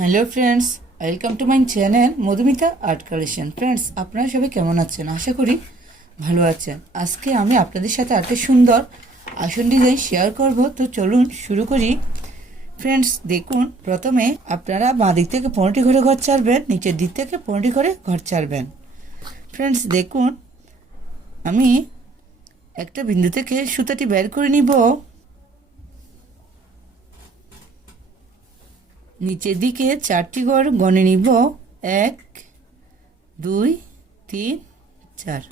Hello friends welcome to my channel Madhumita art collection friends আপনারা সবাই কেমন আছেন? আশা করি ভালো আছেন। আজকে আমি আপনাদের সাথে একটা সুন্দর আসন ডিজাইন শেয়ার করব। তো চলুন শুরু করি। ফ্রেন্ডস দেখুন, প্রথমে আপনারা বাঁ দিক থেকে পনেরোটি ঘরে ঘর ছাড়বেন, নিচের দিক থেকে পনেরোটি ঘরে ঘর ছাড়বেন। ফ্রেন্ডস দেখুন, আমি একটা বিন্দু থেকে সুতাটি বের করে নিব। নিচের দিকে চারটি ঘর, গণে নিব এক, দুই, তিন, চার।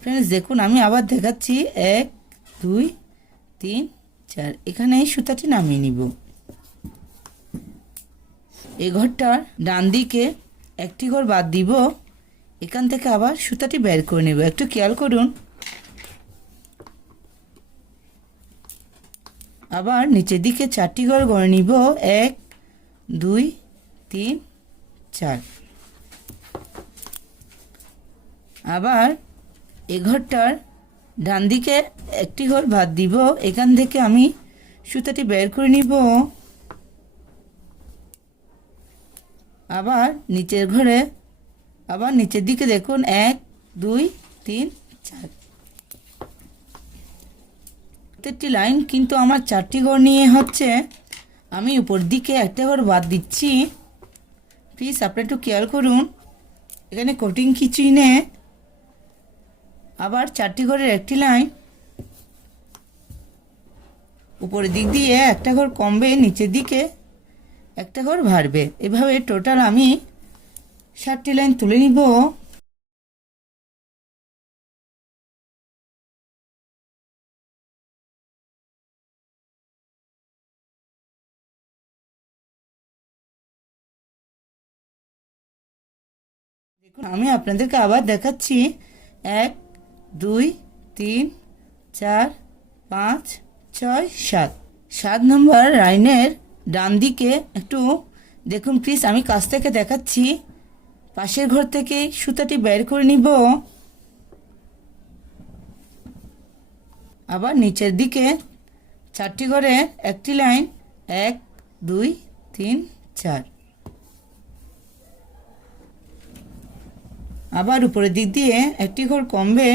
ফ্রেন্ডস দেখুন, আমি আবার দেখাচ্ছি এক, দুই, তিন, চার। এখানে এই সুতাটি নামিয়ে নিব। এ ঘরটার ডান দিকে একটি ঘর বাদ দিব। এখান থেকে আবার সুতাটি বের করে নেব। একটু খেয়াল করুন। আবার নিচের দিকে চারটি ঘর গড়ে নিব। এক দুই, তিন, চার। আবার এ ঘরটার ডান দিকে একটি ঘর ভাত দিব। এখান থেকে আমি সুতাটি বের করে নিব। আবার নিচের ঘরে, আবার নিচের দিকে দেখুন, এক, দুই, তিন, চার। প্রত্যেকটি লাইন কিন্তু আমার চারটি ঘর নিয়ে হচ্ছে। আমি উপর দিকে একটা ঘর বাদ দিচ্ছি। প্লিজ আপনারা একটু খেয়াল করুন। এখানে কোটিং কিছুই নেই। আবার চারটি ঘরের একটি লাইন উপরের দিক দিয়ে একটা ঘর কমবে, নিচের দিকে একটা ঘর বাড়বে। এভাবে টোটাল আমি ষাটটি লাইন তুলে নিব। দেখুন আমি আপনাদেরকে আবার দেখাচ্ছি। এক, দুই, তিন, চার, পাঁচ, ছয়, সাত। সাত নম্বর লাইনের ডান দিকে একটু দেখুন প্লিজ আমি কাছ থেকে দেখাচ্ছি। পাশের ঘর থেকে সুতাটি বের করে নিব। আবার নিচের দিকে চারটি ঘরে একটি লাইন। এক, দুই, তিন, চার। আবার উপরের দিক দিয়ে একটি ঘর কমবে,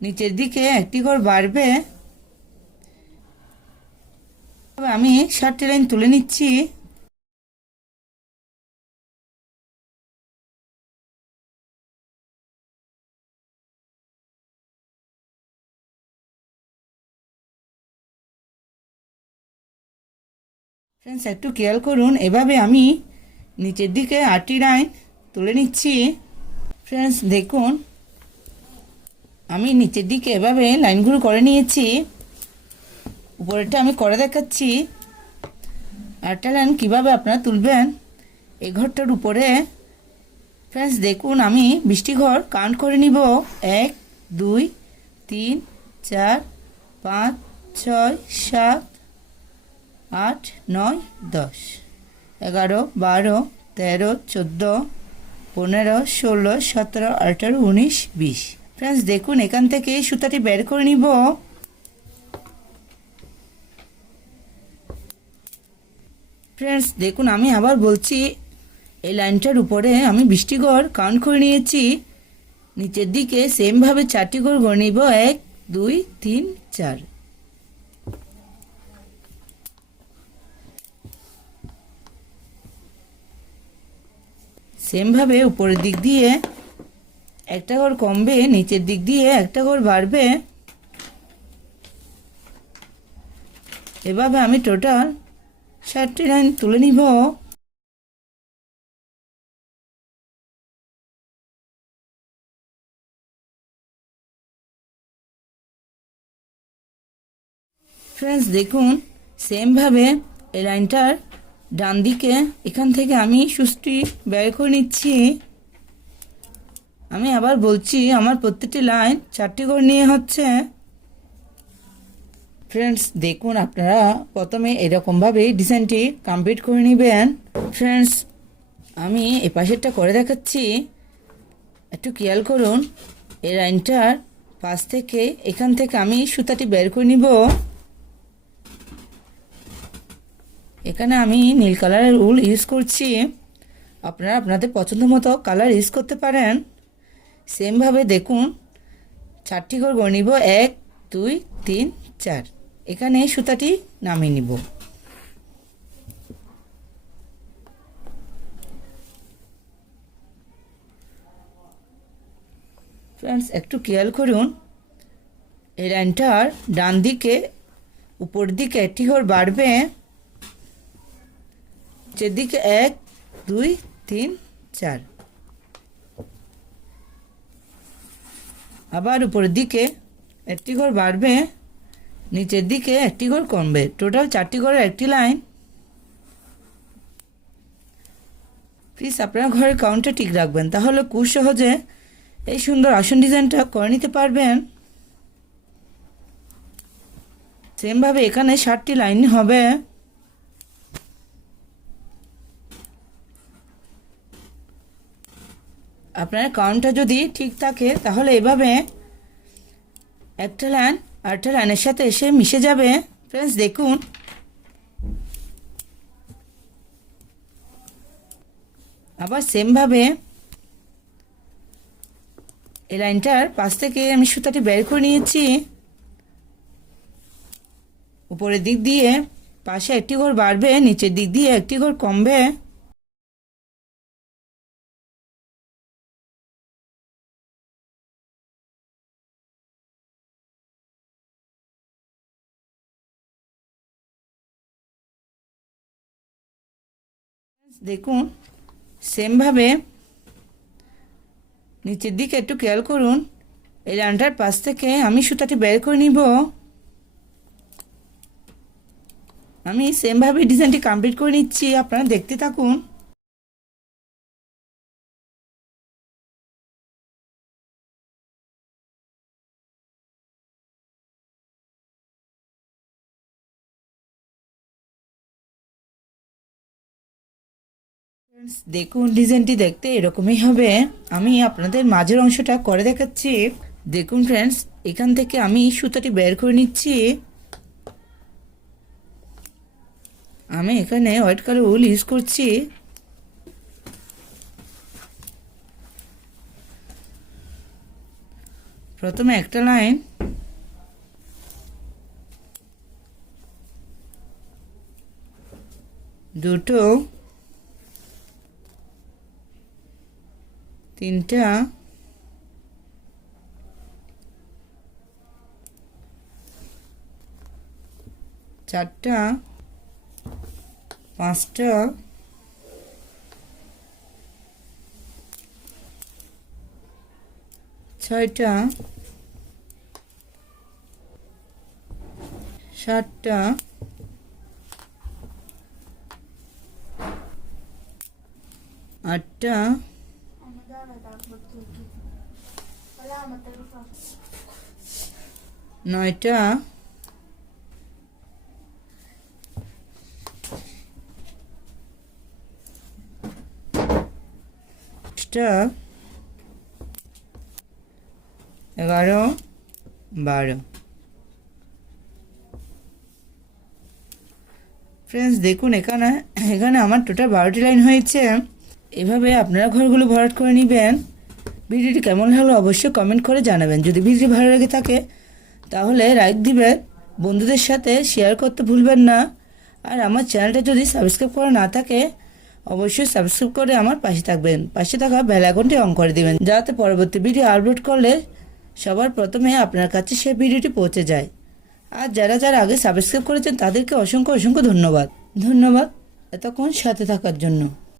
নিচের দিকে একটি ঘর বাড়বে। আমি ষাটটি লাইন তুলে নিচ্ছি। ফ্রেন্ডস একটু খেয়াল করুন, এভাবে আমি নিচের দিকে আটটি লাইন তুলে নিচ্ছি। ফ্রেন্ডস দেখুন, আমি নিচের দিকে এভাবে লাইনগুলো করে নিয়েছি, উপরেরটা আমি করে দেখাচ্ছি। আরেকটা লাইন কীভাবে আপনারা তুলবেন এই ঘরটার উপরে। ফ্রেন্ডস দেখুন, আমি বৃষ্টি ঘর কাউন্ট করে নিব। এক, দুই, তিন, চার, পাঁচ, ছয়, সাত, আট, নয়, দশ, এগারো, বারো, তেরো, চোদ্দ পনেরো, ষোলো, সতেরো, আঠারো, উনিশ, বিশ। ফ্রেন্ডস দেখুন, এখান থেকে সুতাটি বের করে নিব। ফ্রেন্ডস দেখুন, আমি আবার বলছি, এই লাইনটার উপরে আমি বৃষ্টি ঘর কাউন্ট করে নিয়েছি। নিচের দিকে সেমভাবে চারটি ঘর গড়ে নিব, এক, দুই, তিন, চার। সেমভাবে উপরের দিক দিয়ে একটা ঘর কমবে, নিচের দিক দিয়ে একটা ঘর বাড়বে। এভাবে আমি টোটাল ষাটটি লাইন তুলে নিব। ফ্রেন্ডস দেখুন, সেমভাবে এই লাইনটার ডান দিকে, এখান থেকে আমি সুষ্টি বের করে নিচ্ছি। আমি আবার বলছি, আমার প্রত্যেকটি লাইন চারটি করে নিয়ে হচ্ছে। ফ্রেন্ডস দেখুন আপনারা প্রথমে এরকমভাবে ডিজাইনটি কমপ্লিট করে নেবেন। ফ্রেন্ডস আমি এ পাশেরটা করে দেখাচ্ছি। একটু খেয়াল করুন, এই লাইনটার পাশ থেকে এখান থেকে আমি সুতাটি বের করে নিব। এখানে আমি নীল কালারের উল ইউজ করছি। আপনারা আপনাদের পছন্দ মতো কালার ইউজ করতে পারেন। সেমভাবে দেখুন, চারটি ঘর গড়ে নিব। এক, দুই, তিন, চার। এখানে সুতাটি নামিয়ে নিব। ফ্রেন্ডস একটু খেয়াল করুন, এই লাইনটার ডান দিকে, উপর দিকে একটি ঘর বাড়বে। যেদিকে এক, দুই, তিন, চার। আবার উপরের দিকে একটি ঘর বাড়বে, নিচের দিকে একটি ঘর কমবে। টোটাল চারটি ঘরের একটি লাইন প্লিজ আপনার ঘরের কাউন্টটা ঠিক রাখবেন। তাহলে খুব সহজে এই সুন্দর আসন ডিজাইনটা করে নিতে পারবেন। সেমভাবে এখানে ষাটটি লাইন হবে। আপনার কাউন্টটা যদি ঠিক থাকে, তাহলে এভাবে একটা লাইন আরেকটা লাইনের সাথে এসে মিশে যাবে। ফ্রেন্ডস দেখুন। আবার সেমভাবে এই লাইনটার পাশ থেকে আমি সুতাটি বের করে নিয়েছি। উপরের দিক দিয়ে পাশে একটি ঘর বাড়বে, নিচের দিক দিয়ে একটি ঘর কমবে। দেখুন সেমভাবে নিচের দিকে একটু খেয়াল করুন, এই ডানটার পাশ থেকে আমি সুতাটি বের করে নিব। আমি সেমভাবে ডিজাইনটি কমপ্লিট করে নিচ্ছি, আপনারা দেখতে থাকুন। দেখুন ডিজাইনটি দেখতে এরকমই হবে। আমি আপনাদের মাঝের অংশটা করে দেখাচ্ছি। দেখুন ফ্রেন্ডস এখান থেকে আমি সুতাটি বের করে নিচ্ছি। আমি এখানে হোয়াইট কালার উল ইউজ করছি। প্রথমে একটা লাইন দুটো। তিনটা। চারটা। পাঁচটা। ছয়টা। সাতটা। আটটা। নয়টা। এগারো, বারো। ফ্রেন্ডস দেখুন, এখানে এখানে আমার টোটাল বারোটি লাইন হয়েছে। এভাবে আপনারা ঘরগুলো ভরাট করে নেবেন। ভিডিওটি কেমন হলো অবশ্যই কমেন্ট করে জানাবেন। যদি ভিডিওটি ভালো লেগে থাকে, তাহলে লাইক দিবেন, বন্ধুদের সাথে শেয়ার করতে ভুলবেন না। আর আমার চ্যানেলটা যদি সাবস্ক্রাইব করা না থাকে, অবশ্যই সাবস্ক্রাইব করে আমার পাশে থাকবেন। পাশে থাকা বেল আইকনটি অন করে দিবেন, যাতে পরবর্তী ভিডিও আপলোড করলে সবার প্রথমে আপনার কাছে সেই ভিডিওটি পৌঁছে যায়। আর যারা যারা আগে সাবস্ক্রাইব করেছেন, তাদেরকে অসংখ্য অসংখ্য ধন্যবাদ। ধন্যবাদ এতক্ষণ সাথে থাকার জন্য।